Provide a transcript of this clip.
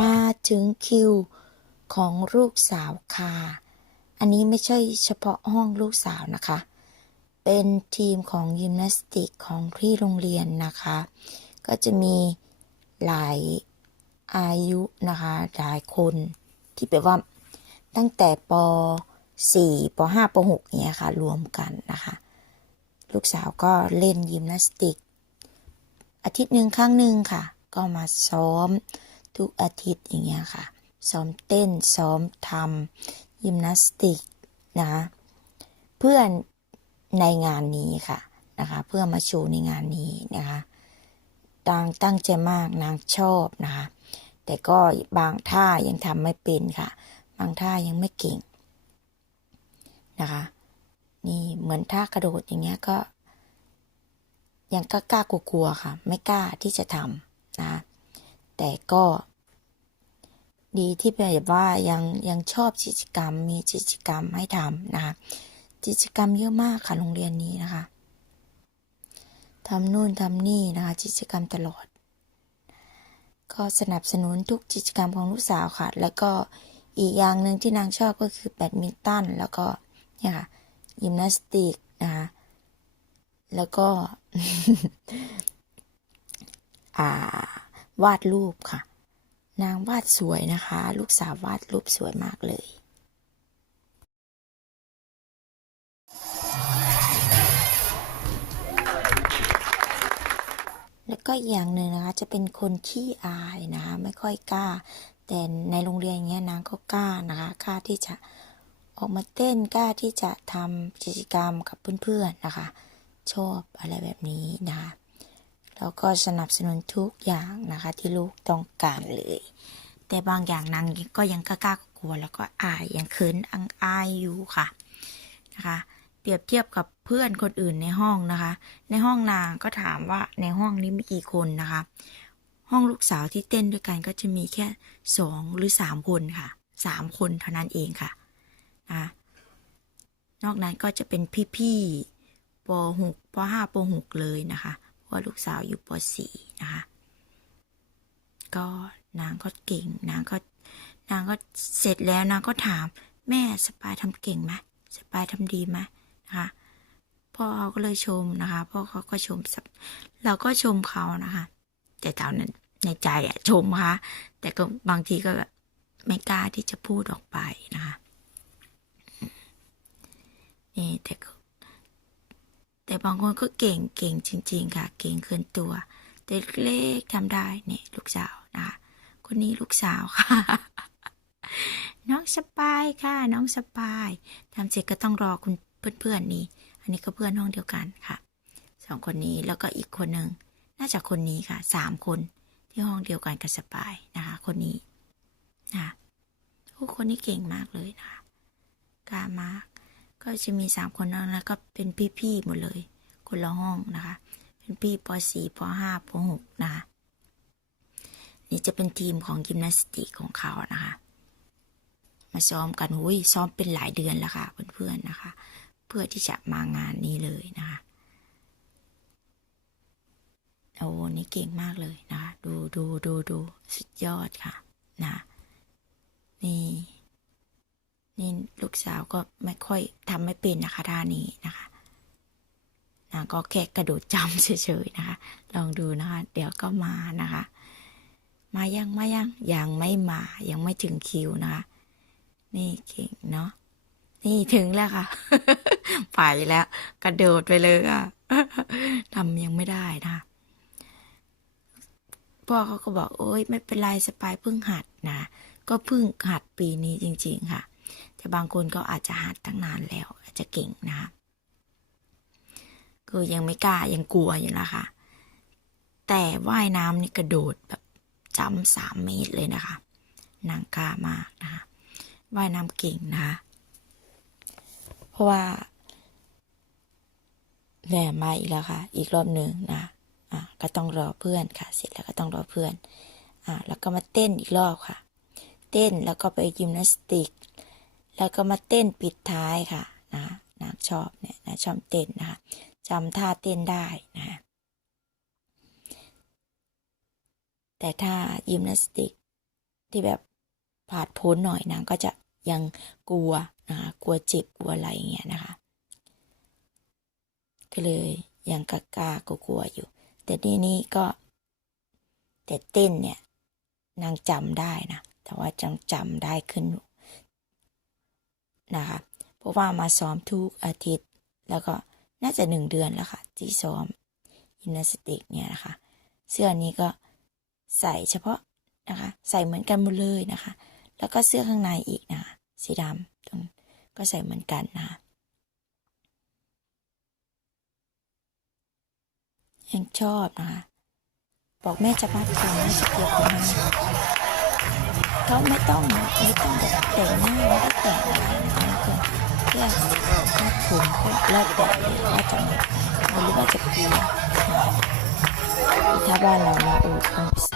มาถึงคิวของลูกสาวค่ะอันนี้ไม่ใช่เฉพาะห้องลูกสาวนะคะ เป็นทีมของยิมนาสติกของที่โรงเรียนนะคะ ก็จะมีหลายอายุนะคะหลายคนที่แบบว่าตั้งแต่ป .4 ป .5 ป .6 เนี่ยค่ะ รวมกันนะคะ ลูกสาวก็เล่นยิมนาสติก อาทิตย์หนึ่งครั้งหนึ่งค่ะ ก็มาซ้อมทุกอาทิตย์อย่างเงี้ยค่ะ ซ้อมเต้นซ้อมทำยิมนาสติกนะเพื่อนในงานนี้ค่ะนะคะเพื่อมาโชว์ในงานนี้นะคะนางตั้งใจมากนางชอบนะคะแต่ก็บางท่ายังทำไม่เป็นค่ะ บางท่ายังไม่เก่งนะคะนี่เหมือนท่ากระโดดอย่างเงี้ยก็ ยังกล้ากลัวกลัวๆค่ะ ไม่กล้าที่จะทำ นะแต่ก็ดีที่แบบว่ายังยังชอบกิจกรรมมีกิจกรรมให้ทำนะคะกิจกรรมเยอะมากค่ะโรงเรียนนี้นะคะทำนู่นทำนี่นะคะกิจกรรมตลอด ก็สนับสนุนทุกกิจกรรมของลูกสาวค่ะ แล้วก็อีกอย่างหนึ่งที่นางชอบก็คือแบดมินตันแล้วก็เนี่ยค่ะยิมนาสติกนะคะแล้วก็อ่า วาดรูปค่ะ นางวาดสวยนะคะ ลูกสาววาดรูปสวยมากเลยแล้วก็อย่างหนึ่งนะคะจะเป็นคนขี้อายนะคะไม่ค่อยกล้า แต่ในโรงเรียนอย่างเงี้ยนางก็กล้านะคะกล้าที่จะออกมาเต้นกล้าที่จะทำกิจกรรมกับเพื่อนๆนะคะ ชอบอะไรแบบนี้นะคะ แล้วก็สนับสนุนทุกอย่างนะคะ ที่ลูกต้องการเลย แต่บางอย่างนางก็ยังกล้ากลัวแล้วก็อายยังเขินอังอายอยู่ค่ะนะคะเปรียบเทียบกับเพื่อนคนอื่นในห้องนะคะ ในห้องนางก็ถามว่าในห้องนี้มีกี่คนนะคะ ห้องลูกสาวที่เต้นด้วยกันก็จะมีแค่สองหรือสามคนค่ะสามคนเท่านั้นเองค่ะนะนอกนั้นก็จะเป็นพี่ๆป .6 ป .5 ป .6 เลยนะคะ ว่าลูกสาวอยู่ป .4 นะคะ ก็นางก็เก่ง นางก็นางก็เสร็จแล้วนางก็ถาม แม่สปายทำเก่งไหมสปายทำดีไหมนะคะพ่อเขาก็เลยชมนะคะพ่อเขาก็ชมเราก็ชมเขานะคะ แต่ตอนนั้นในใจอะชมค่ะแต่ก็บางทีก็แบบไม่กล้าที่จะพูดออกไปนะคะนี่แต่ก็ แต่บางคนก็เก่งเก่งจริง ๆ ค่ะ เก่งเกินตัว แต่เล็กทำได้เนี่ยลูกสาวนะคะคนนี้ลูกสาวค่ะ น้องสปายค่ะ น้องสปายทำเสร็จก็ต้องรอคุณเพื่อนๆนี่อันนี้ก็เพื่อนห้องเดียวกันค่ะสองคนนี้แล้วก็อีกคนหนึ่งน่าจะคนนี้ค่ะสามคนที่ห้องเดียวกันกับสปายนะคะ คนนี้นะคะโอ้คนนี้เก่งมากเลยนะคะกล้ามาก ก็จะมีสามคนนั้นแล้วก็เป็นพี่ๆหมดเลย คนละห้องนะคะ เป็นพี่ป .4 ป .5 ป .6 นะคะ นี่จะเป็นทีมของยิมนาสติกของเขานะคะ มาซ้อมกันหุยซ้อมเป็นหลายเดือนแล้วค่ะเพื่อนๆนะคะ เพื่อที่จะมางานนี้เลยนะคะโอ้นี่เก่งมากเลยนะคะ ดูดูดูดูสุดยอดค่ะนะนี่ นี่ลูกสาวก็ไม่ค่อยทำไม่เป็นนะคะท่านี้นะคะนางก็แค่กระโดดจำเฉยๆนะคะ ลองดูนะคะ เดี๋ยวก็มานะคะ มายังมายังยังไม่มายังไม่ถึงคิวนะคะ นี่เก่งเนาะนี่ถึงแล้วค่ะไปแล้ว กระโดดไปเลยค่ะทำยังไม่ได้นะคะพ่อเขาก็บอกโอ๊ยไม่เป็นไรสปายเพิ่งหัดนะก็เพิ่งหัดปีนี้จริง ๆ ค่ะ แต่บางคนก็อาจจะหัดตั้งนานแล้ว อาจจะเก่งนะคะก็ยังไม่กล้ายังกลัวอยู่นะคะ แต่ว่ายน้ำนี่กระโดดแบบจำสามเมตรเลยนะคะนางกล้ามากนะคะว่ายน้ำเก่งนะคะเพราะว่าแหนมาอีกแล้วค่ะ อีกรอบหนึ่งนะอะก็ต้องรอเพื่อนค่ะ เสร็จแล้วก็ต้องรอเพื่อนอะแล้วก็มาเต้นอีกรอบค่ะ เต้นแล้วก็ไปยิมนาสติก แล้วก็มาเต้นปิดท้ายค่ะนะนางชอบเนี่ยนะชอบเต้นนะคะจำท่าเต้นได้นะแต่แต่ถ้ายิมนาสติกที่แบบผาดพ้นหน่อยนางก็จะยังกลัวนะคะกลัวเจ็บกลัวอะไรอย่างเงี้ยนะคะ ก็เลยยังกล้าๆกลัวอยู่ แต่ทีนี้ก็แต่เต้นเนี่ยนางจำได้นะ แต่ว่าจังจำได้ขึ้น นะคะ เพราะว่ามาซ้อมทุกอาทิตย์ แล้วก็น่าจะหนึ่งเดือนแล้วค่ะ ที่ซ้อมยิมนาสติกเนี่ยนะคะ เสื้อนี้ก็ใส่เฉพาะนะคะ ใส่เหมือนกันหมดเลยนะคะ แล้วก็เสื้อข้างในอีกนะคะ สีดำตรงก็ใส่เหมือนกันนะคะยังชอบนะคะ บอกแม่จะมัดผมแม่จะเกียวผมให้ เขาไม่ต้องไม่ต้องแบบแต่งหน้าไม่ได้แต่งอะไรนะคะเพื่อเพื่อมัดผมก็แล้วแต่ว่าจะมัดหรือว่าจะเกลียวถ้าบ้านเราเนี่ยโอ้